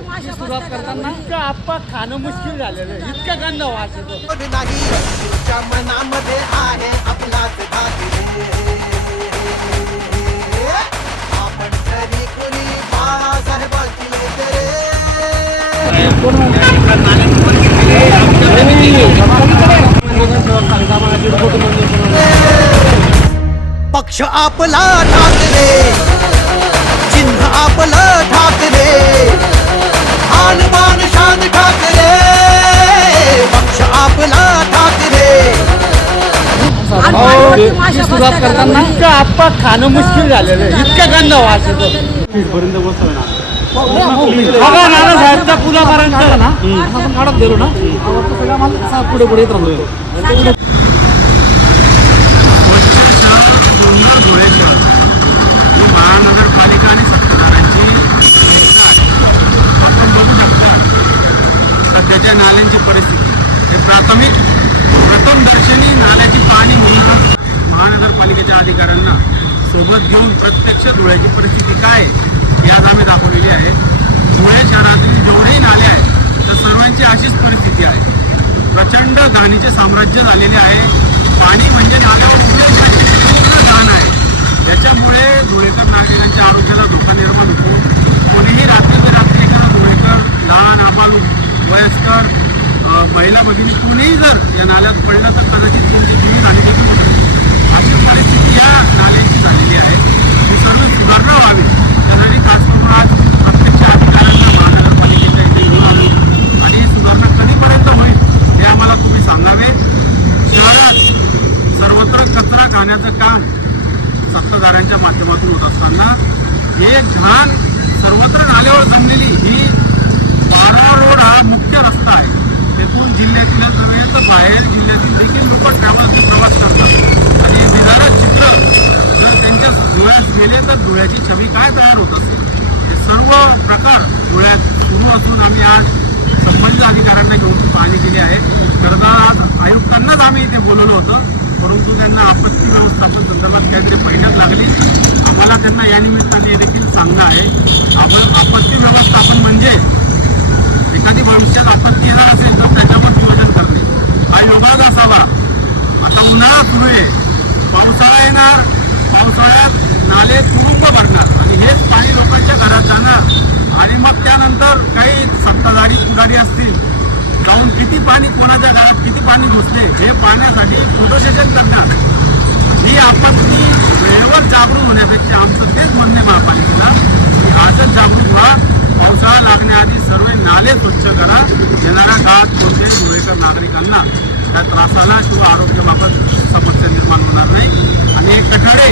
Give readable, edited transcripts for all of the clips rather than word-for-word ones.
सुरुवात करताना इतकं आप्पा खाणं मुश्किल झालेलं आहे, इतका गंध वास येतो. नाही तुमच्या मनामध्ये आहे आपलाच आपण तरी कुणी बाळासाहेबांची पक्ष आपला ठाकरे, चिन्ह आपलं ठाकरे, मान शान ठाकरे, पक्ष आपला ठाकरे. सुरुवात करताना इतकं आप्पा खाणं मुश्किल झालेलं आहे, इतका गंध वास येतो. बघा नानासाहेबच्या पुलापर्यंत ना आपण काढत गेलो ना सगळा माल असा पुढे पुढे येत राहतो. महानगरपालिका आणि सत्ताधाऱ्यांची आपण बघू शकता सध्याच्या नाल्यांची परिस्थिती. हे प्रथमदर्शनी नाल्याची पाणी मोजून महानगरपालिकेच्या अधिकाऱ्यांना सोबत घेऊन प्रत्यक्ष धुळ्याची परिस्थिती काय ही आज आम्ही दाखवलेली आहे. धुळे शहरातील जेवढेही नाले आहेत तर सर्वांची अशीच परिस्थिती आहे. प्रचंड घाणीचे साम्राज्य झालेले आहे. पाणी म्हणजे नाल्यावर पूर्ण घाण आहे. याच्यामुळे धुळेकर नागरिकांच्या आरोग्याला धोका निर्माण होतो. कोणीही रात्री एखादा धुळेकर लहान आबालू वयस्कर महिला भगिनी कुणीही जर या नाल्यात पडलं तर कदाचित त्यांची जीवित हानी देखील होऊ शकते. अशी परिस्थिती या नाल्याची झालेली आहे. ही सर्व सुधारणा व्हावी त्यासाठी खास करून आज प्रत्यक्ष अधिकाऱ्यांना महानगरपालिकेच्या इथे घेऊन आलो आणि सुधारणा कधीपर्यंत होईल हे आम्हाला तुम्ही सांगावे. शहरात सर्वत्र कचरा खाण्याचं काम सत्ताधाऱ्यांच्या माध्यमातून होत असताना हे घाण सर्वत्र नाल्यावर जमलेली ही 12 रोड हा मुख्य रस्ता आहे. तेथून जिल्ह्यातील नव्हे तर बाहेर जिल्ह्यातील देखील लोक ट्रॅव्हल्सने प्रवास करतात आणि निराळं चित्र जर त्यांच्या डोळ्यात गेले तर डोळ्याची छबी काय तयार होत असेल. हे सर्व प्रकार डोळ्यात सुरू असून आम्ही आज संबंधित अधिकाऱ्यांना घेऊन पाहणी केली आहे. खरं आज आयुक्तांनाच आम्ही इथे बोलवलं होतं परंतु त्यांना आपत्ती व्यवस्थापन संदर्भात काहीतरी बैठक लागली. आम्हाला त्यांना या निमित्ताने देखील सांगणं आहे आपण आपत्ती व्यवस्थापन म्हणजे एखादी भविष्यात आपत्ती येणार असेल तर त्याच्यावर नियोजन करणे हा योगाच असावा. आता उन्हाळा सुरू आहे, पावसाळा येणार, पावसाळ्यात नाले तुडुंब भरणार आणि हेच पाणी लोकांच्या घरात जाणार आणि मग त्यानंतर काही सत्ताधारी पुढारी असतील जाऊन किती पाणी कोणाच्या घरात किती पाणी घुसले हे पाहण्यासाठी फोटोसेशन करणार. ही आपत्ती वेळेवर जागरूक होण्यापेक्षा आमचं तेच म्हणणे महापालिकेला की आजच जागरूक व्हा. पावसाळा लागण्याआधी सर्व नाले स्वच्छ करा. येणाऱ्या काळात कोणत्याही धुळेकर नागरिकांना त्या त्रासाला किंवा आरोग्याबाबत समस्या निर्माण होणार नाही आणि हे कठाडे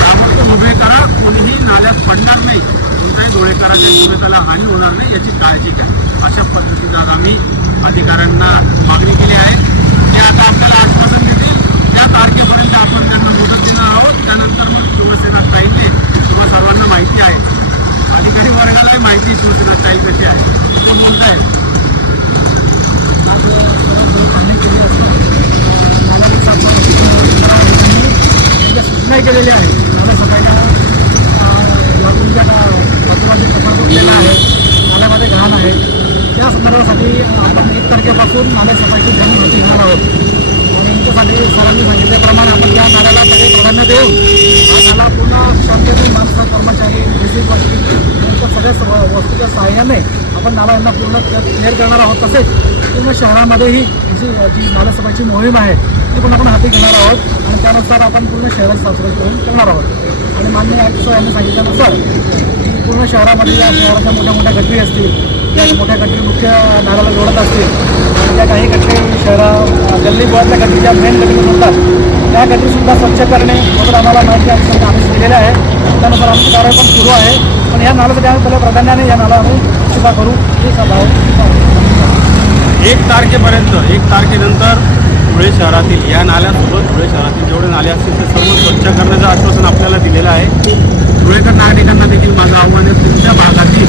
ताबडतोब उभे करा. कोणीही नाल्यात पडणार नाही, कोणत्याही धुळेकराच्या जीविताला हानी होणार नाही याची काळजी घ्या. अशा पद्धतीचा आज आम्ही अधिकाऱ्यांना मागणी केली आहे. ते आता आपल्याला आश्वासन देतील त्या तारखेपर्यंत आपण त्यांना मुदत देणार आहोत. त्यानंतर मग शिवसेना स्टाईलने किंवा सर्वांना माहिती आहे, अधिकारी वर्गालाही माहिती शिवसेना स्टाईल कशी आहे तो बोलताय. सूचनाही केलेली आहे. नाल्या सफाईला लातूरच्या बाजूबाजू कचरा फुटलेला आहे, नाल्यामध्ये घाण आहे. त्या संदर्भासाठी आपण 1 तारखेपासून नाल्या सफाईची जनजागृती घेणार आहोत आणि त्यासाठी सरांनी सांगितल्याप्रमाणे आपण त्या नाल्याला प्राधान्य देऊन हा नाला पुन्हा शांततेतून माणसं कर्मचारी सगळ्या वस्तूच्या सहाय्याने आपण नाला यांना पूर्ण क्लिअर करणार आहोत. तसेच पूर्ण शहरामध्येही जी नाल्यासफाईची मोहीम आहे ती पण आपण हाती घेणार आहोत आणि त्यानुसार आपण पूर्ण शहराची साफसफाई करणार आहोत. आणि माननीय आयुक्त यांनी सांगितल्यानुसार की पूर्ण शहरामध्ये या शहराच्या मोठ्या मोठ्या गटरी असतील, त्या मोठ्या गटरी मुख्य नाल्याला जोडत असतील आणि त्या काही गटरी गल्ली बोळातल्या गटरी ज्या मेन गटरी होतात त्या गटरीसुद्धा स्वच्छ करणे वगैरे आम्हाला माहिती आम्ही दिलेल्या आहे. त्यानुसार आमची कारवाई पण सुरू आहे. पण या नाल्यासाठी आम्ही पहिल्या प्राधान्याने या नाला आम्ही शिफा करू हे सभा 1 तारखेपर्यंत 1 तारखेनंतर धुळे शहरातील या नाल्यासोबत धुळे शहरातील जेवढे नाले असतील ते सर्व स्वच्छ करण्याचं आश्वासन आपल्याला दिलेलं आहे. धुळेकर नागरिकांना देखील माझं आव्हान आहे, तुमच्या भागातील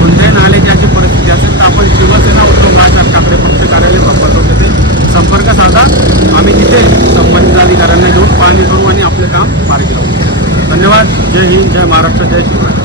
कोणत्याही नाल्याची अशी परिस्थिती असेल तर आपण शिवसेना उद्धव बाळासाहेब ठाकरे पक्ष कार्यालय वापरतो संपर्क साधा. आम्ही तिथे संबंधित अधिकाऱ्यांना घेऊन पाहणी करू आणि आपले काम मार्गी लावू. धन्यवाद. जय हिंद, जय महाराष्ट्र, जय शिवराय.